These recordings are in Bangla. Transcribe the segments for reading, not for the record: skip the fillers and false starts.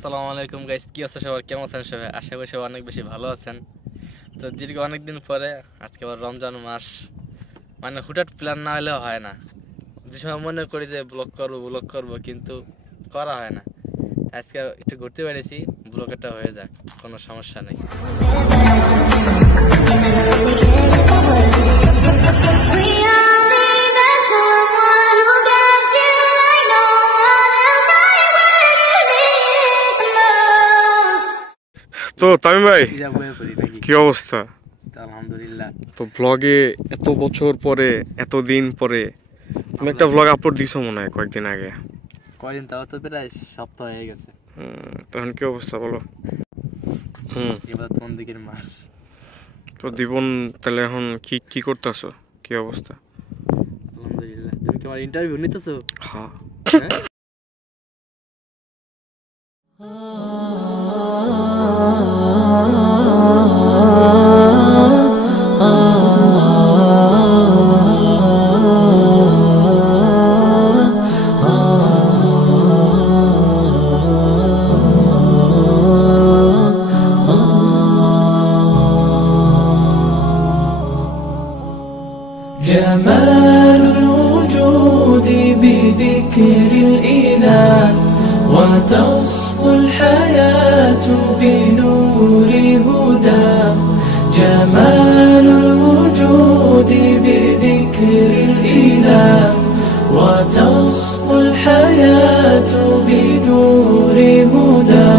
আসসালামু আলাইকুম গাইস, কি আছে সবার? কেমন আছেন সবাই? আশা করি সবাই অনেক বেশি ভালো আছেন। তো দীর্ঘ অনেক দিন পরে আজকে আবার রমজান মাস, মানে হুটহাট প্ল্যান না হলেও হয় না। যে সময় মনে করি যে ব্লগ করব কিন্তু করা হয় না। আজকে একটু ঘুরতে পেরেছি, ব্লগটা হয়ে যাক, কোনো সমস্যা নেই। তো তামিম ভাই, কি অবস্থা? আলহামদুলিল্লাহ। তো ব্লগে এত বছর পরে, এত দিন পরে তুমি একটা ব্লগ আপলোড দিছো মনে হয় কয়েকদিন আগে। কয়দিন? তাও তো প্রায় সপ্তাহ হয়ে গেছে। তখন কি অবস্থা বলো? এবার কোন দিকের মাস? তো জীবন তাহলে এখন কি কি করতেছো? কি অবস্থা? আলহামদুলিল্লাহ। তুমি কি আমার ইন্টারভিউ নিতেছো? হ্যাঁ। جمال الوجود بذكر الإله وتصفو الحياة بنور هدى جمال الوجود بذكر الإله وتصفو الحياة بنور هدى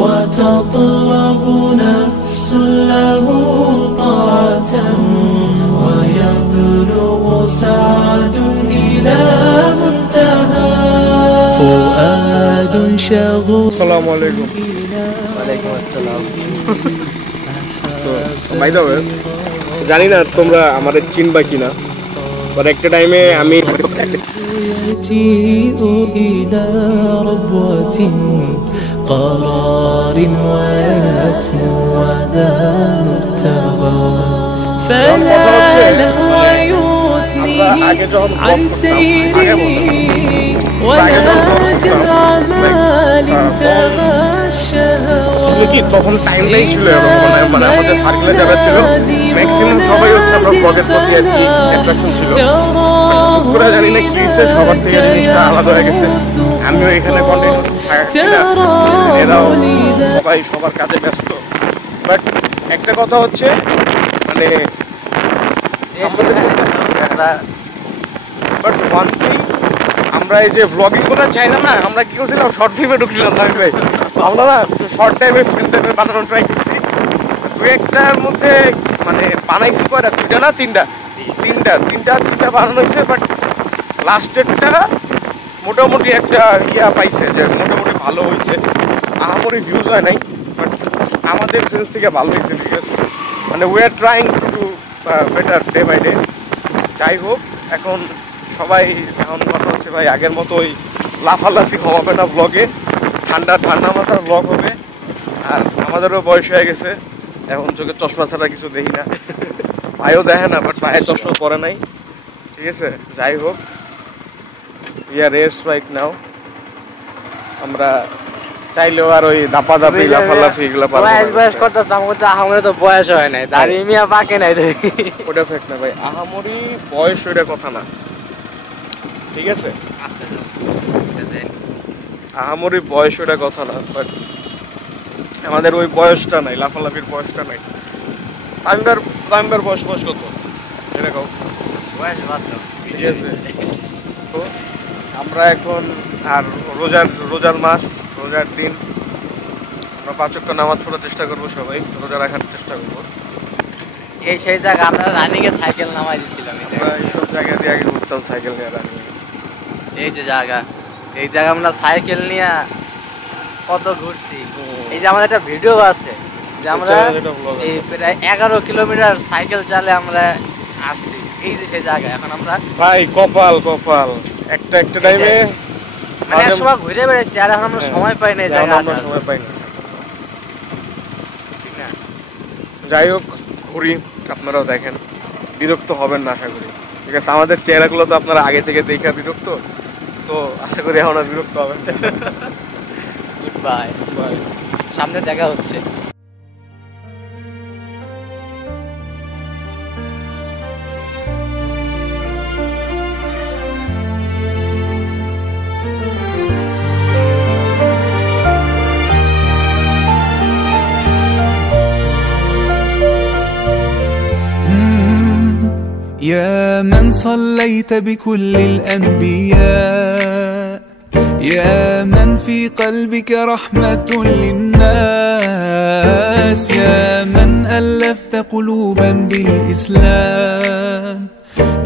وتطلب نفس له طاعة ويبلغ سعد إلى منتهى فؤاد شغوف আসসালামু আলাইকুম। ওয়ালাইকুম আসসালাম। তো বাই দ্য ওয়ে, জানি না তোমরা আমাদের চিনবা কিনা, বাট একটা টাইমে আমি يجيء إلى ربوة قرار ويسمو وذا مرتضى فلا لهو يثنيه عن سيره ولا جمع مال تغشى কি তখন টাইমটাই ছিল এরকম, মানে আমাদের সার্কেলে যারা ছিল ম্যাক্সিমাম সবাই হচ্ছে আমরা ব্লগের প্রতি আর কি অ্যাট্রাকশন ছিল। পুরো জানি না কি হয়েছে, সবার থেকে জিনিসটা আলাদা হয়ে গেছে। আমিও এখানে কন্টিনিউ থাকছি না, এরাও সবাই সবার কাজে ব্যস্ত। বাট একটা কথা হচ্ছে, মানে আমাদের বাট ওয়ান থিং, আমরা এই যে ব্লগিং করা চাই না, আমরা কি করছিলাম, শর্ট ফিল্মে ঢুকছিলাম না ভাই। আমরা না শর্ট টাইমে ফিল্ম টাইপের বানানোর ট্রাই করছি। দু একটার মধ্যে মানে বানাইছি কয়টা, দুইটা না তিনটা বানানো হয়েছে। বাট লাস্টেরটা মোটামুটি একটা পাইছে যে মোটামুটি ভালো হয়েছে। আহামরি ভিউজ হয় নাই, বাট আমাদের সেন্স থেকে ভালো হয়েছে। ঠিক আছে, মানে we are trying to do better day by day. যাই হোক, এখন সবাই কথা হচ্ছে ভাই আগের মতো ওই লাফালাফি হবে না ব্লগে, ঠান্ডা মাথার ব্লগ হবে। আর আমাদেরও বয়স হয়ে গেছে, এখন চোখে চশমা ছাড়া কিছু দেখি না। ভাইও দেখে না, বাট ভাইয়ের চশমা পরে নাই। ঠিক আছে, যাই হোক, ইয়ার রেস্ট রাইট নাও। আমরা চাইলেও আর ওই দাপাদাপি লাফালাফি এগুলো বয়স করতেছে, আমাকে তো আহামরি তো বয়স হয় নাই, দাড়ি মিয়া পাকে নাই। ওটা ফেক না ভাই, আহামরি বয়স ওইটা কথা না। ঠিক আছে, আহামরি বয়স ওটা কথা না, বাট আমাদের ওই বয়সটা নাই, লাফালাফির বয়সটা নাই। তামিমবার বয়স কত এরকম? ঠিক আছে, তো আমরা এখন আর রোজার মাস, রোজার দিন আমরা 5 ওয়াক্ত নামাজ পড়ার চেষ্টা করবো, সবাই রোজা রাখার চেষ্টা করবো। এই সেই জায়গা আমরা রানিং এ সাইকেল নামাই দিছিলাম। আমরা এইসব জায়গা দিয়ে আগে ঘুরতাম সাইকেল নিয়ে রানিং। এই যে এই জায়গা আমরা সাইকেল নিয়ে কত ঘুরছি। এই যে আমাদের একটা ভিডিও আছে যে আমরা এই প্রায় 11 কিলোমিটার সাইকেল চালে আমরা আসছি। এই যে সেই জায়গা, এখন আমরা ভাই কপাল একটা টাইমে মানে একসময় ঘুরে বেড়াচ্ছি, আর এখন আমরা সময় পাই না এই জায়গা, আমরা সময় পাই না। যাই হোক, ঘুরি, আপনারাও দেখেন, বিরক্ত হবেন না আশা করি। ঠিক আছে, আমাদের চেহারাগুলো তো আপনারা আগে থেকে দেখে বিরক্ত, তো আশা করি এখন আর বিরক্ত হবেন। Good bye, bye. সামনে দেখা হচ্ছে। يا من صليت بكل الأنبياء، يا من في قلبك رحمة للناس، يا من ألفت قلوبا بالإسلام،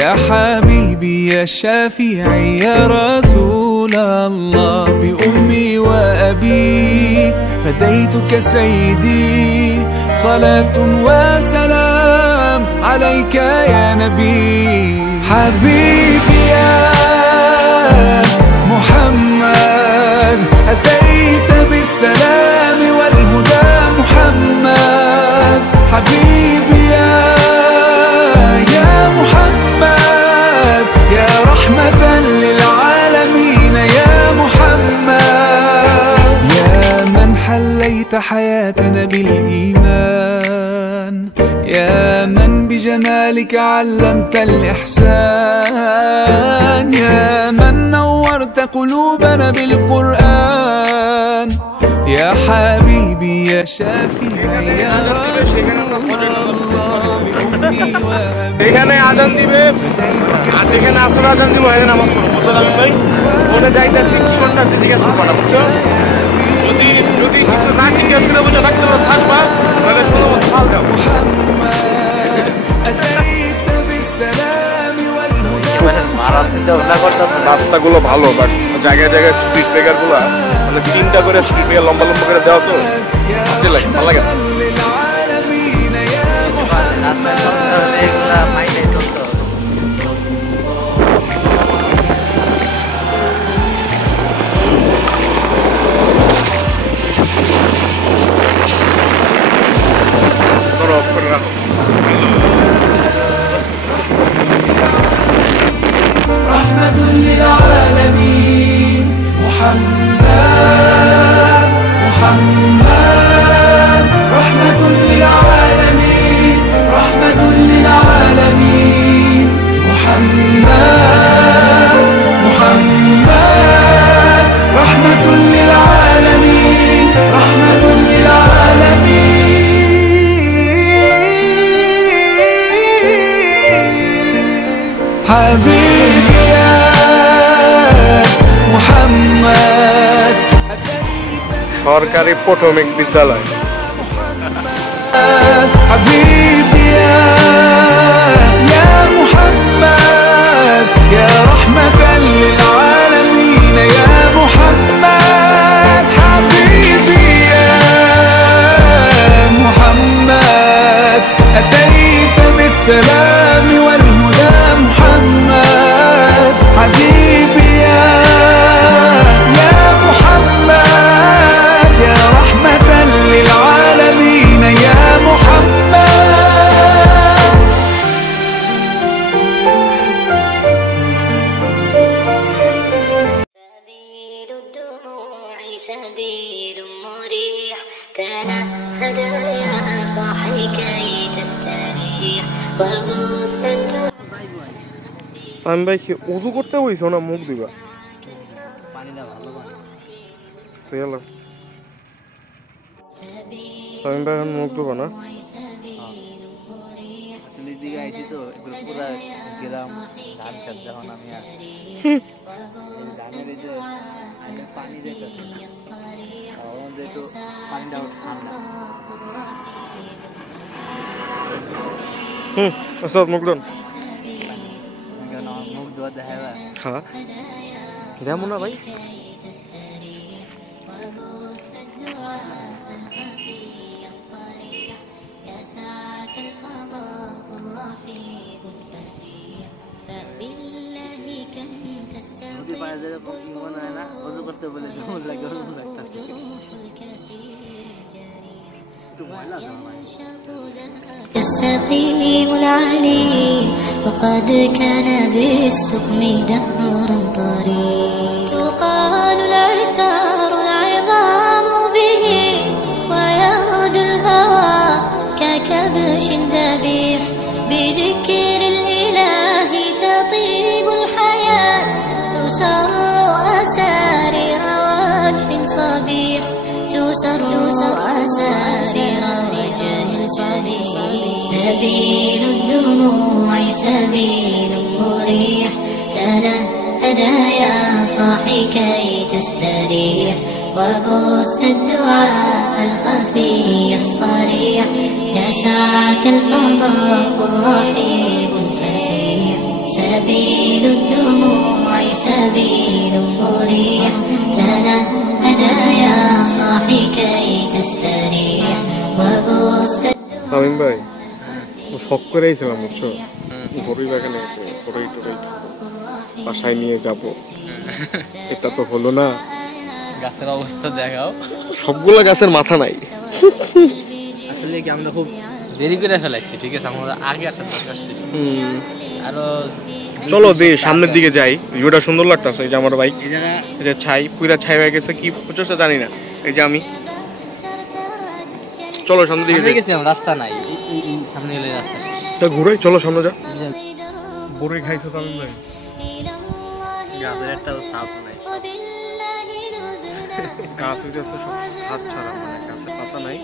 يا حبيبي يا شافعي يا رسول الله، بأمي وأبي فديتك سيدي، صلاة وسلام عليك يا نبي. حبيبي يا محمد أتيت بالسلام والهدى محمد، حبيبي يا محمد يا رحمة للعالمين يا محمد، يا من حليت حياتنا بالإيمان، يا من بجمالك علمت الإحسان، يا من نورت قلوبنا بالقرآن، يا حبيبي يا شافعي يا رسول الله، بأمي وأبي এখানে আজান দিবে, আর যেখানে আসর আজান দিব এখানে নামাজ পড়বো। বুঝলেন ভাই? ওটা যাইতেছি কি করতেছি জিজ্ঞেস করবো না, বুঝছো? যদি কিছু না জিজ্ঞেস করে বুঝে থাকতে পারো থাকবা, তাহলে শুনো মতো ফাল দাও। أتيت بالسلام والهدى রাস্তাগুলো ভালো, বাট জায়গায় জায়গায় স্পিড ব্রেকার গুলা মানে 3টা করে স্পিড ব্রেকার লম্বা লম্বা করে দেওয়া তো ভালো লাগে, ভালো লাগে। للعالمين يا এগুলা মাইনে চলতো। ধরো অফ করে রাখো। رحمة للعالمين محمد محمد، رحمة للعالمين رحمة للعالمين محمد محمد، رحمة للعالمين رحمة للعالمين. حبيبي يا محمد সরকারি প্রাথমিক বিদ্যালয়। حبيبي يا محمد يا رحمة للعالمين يا محمد، حبيبي يا محمد أتيت بالسلام والهدى محمد، حبيبي يا محمد يا رحمة للعالمين يا محمد. سبيل الدموع سبيل مريح، تنهد يا صاحي كي تستريح وغص আমি ভাই কি উজু করতে হইছো না মুখ দিবা? পানিটা ভালো পানি। তুই এলো আমি ভাই এখন মুখ দেবো না। আসলে দিকে আইছি তো এগুলো পুরা গ্রাম ধান খেত, যখন আমি আর ধানের এই যে পানি যেতেছে যেহেতু পানিটা ঠান্ডা। আচ্ছা মুখ দেন। মুখ ধোয়া দেখা যায়। হ্যাঁ যেমন না ভাই মনে হয় না ওজু করতে বলে যেমন লাগে ওরকম লাগতেছে। السقيم العليم وقد كان بالسقم دهرا طريق، تقال العثار العظام صبيح تسر أسارير وجه صبيح سبيل الدموع سبيل مريح تنهدى يا صاحي كي تستريح وبث الدعاء الخفي الصريح يسعك الفضاء الرحيب الفسيح سبيل الدموع سبيل مريح تنهدى يا صاحي كي تستريح وبث শামীম ভাই ও শখ করেছিলাম বুঝছো বড়ই বাগানে এসে বড়ই টড়ই বাসায় নিয়ে যাব এটা তো হলো না গাছের অবস্থা দেখাও সবগুলো গাছের মাথা নাই আসলে কি আমরা খুব দেরি করে ফেলাইছি ঠিক আছে আমরা আগে আসার দরকার ছিল আরো চলো দে সামনের দিকে যাই ভিউটা সুন্দর লাগতেছে এই যে আমার বাইক এই জায়গা এই যে ছাই পুরা ছাই হয়ে গেছে কি বুঝছো জানি না এই যে আমি চলো সামনের দিকে সামনে যাই গেছিলাম রাস্তা নাই এই সামনে গেলে রাস্তা তা ঘুরে চলো সামনে যা বড়ই খাইছো তো আমি ভাই গাছের একটা সাপ নাই গাছ হইতেছে সব হাত ছাড়া মানে গাছে পাতা নাই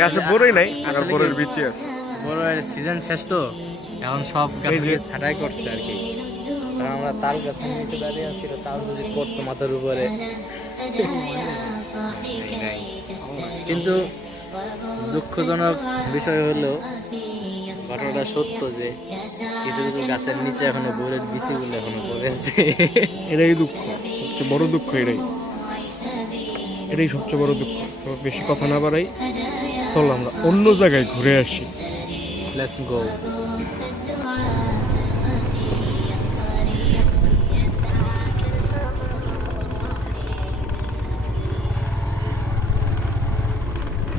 গাছে বড়ই নাই আর বড়ের বিচি আছে বড় সিজন শেষ তো এখন সব গাছে ছাটাই করছে আর কি কারণ আমরা তাল গাছ নিতে দাঁড়িয়ে আছি তাল যদি পড়তো মাথার উপরে কিন্তু দুঃখজনক বিষয় হলো ঘটনাটা সত্য যে কিছু কিছু গাছের নিচে এখনো বোরের বিচিগুলো এখনো পড়ে আছে এটাই দুঃখ সবচেয়ে বড় দুঃখ এটাই সবচেয়ে বড় দুঃখ তো বেশি কথা না বাড়াই চলো আমরা অন্য জায়গায় ঘুরে আসি লেটস গো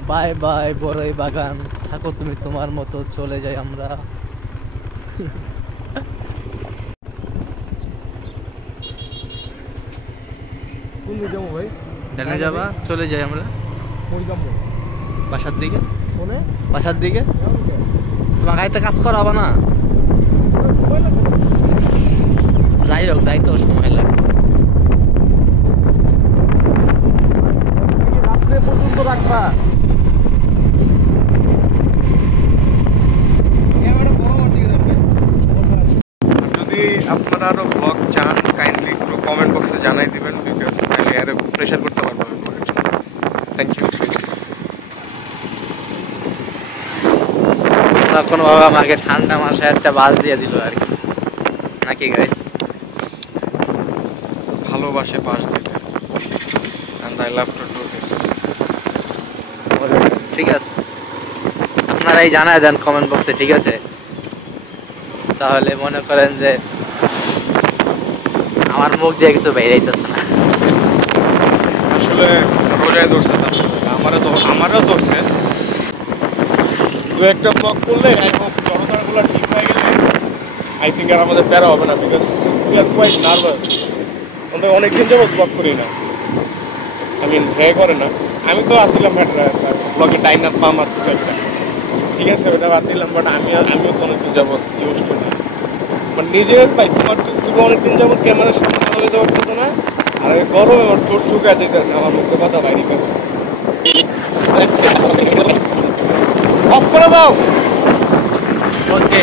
বাই বাই বড়ই বাগান থাকো তুমি তোমার মতো চলে যাই আমরা কোন দিকে যাবো ভাই ডানে যাবা চলে যাই আমরা কই যাবো বাসার দিকে কোনে বাসার দিকে তোমার গাড়িতে কাজ করা হবে না যাই হোক যাই তো সময় লাগে রাত্রে পর্যন্ত রাখবা যদি আপনারা আরো ব্লগ চান কাইন্ডলি একটু কমেন্ট বক্সে জানাই দিবেন বিকজ তাহলে আরো প্রেশার করতে পারবো থ্যাংক ইউ কোনোভাবে আমাকে ঠান্ডা মাসে একটা বাস দিয়ে দিল আর কি নাকি গাইস ভালোবাসে পাশ দিতে and I love to do this ঠিক আছে আপনারাই জানায় দেন কমেন্ট বক্সে ঠিক আছে তাহলে মনে করেন যে আমার মুখ দিয়ে কিছু বেরাইতেছে না আসলে রোজায় ধরছে না আমারও ধরছে দু একটা ব্লগ করলে আই হোপ জনতাগুলো ঠিক হয়ে গেলে আই থিঙ্ক আর আমাদের প্যারা হবে না because we are quite nervous আমরা অনেকদিন যাবো ব্লগ করি না আই মিন ভয় করে না আমি তো আসছিলাম ব্লগে টাইনার পাম আর কিছু একটা ঠিক আছে ওটা বাদ দিলাম বাট আমিও তো অনেকদিন যাবো ইউজ করি মানে নিজের ভাই তুমি অনেকদিন যাবো ক্যামেরার সামনে ভালো যেতে পারতেছো না আর গরমে আমার ঠোঁট শুকা যেতেছে আমার মুখে কথা বাইরে কথা অফ করে দাও ওকে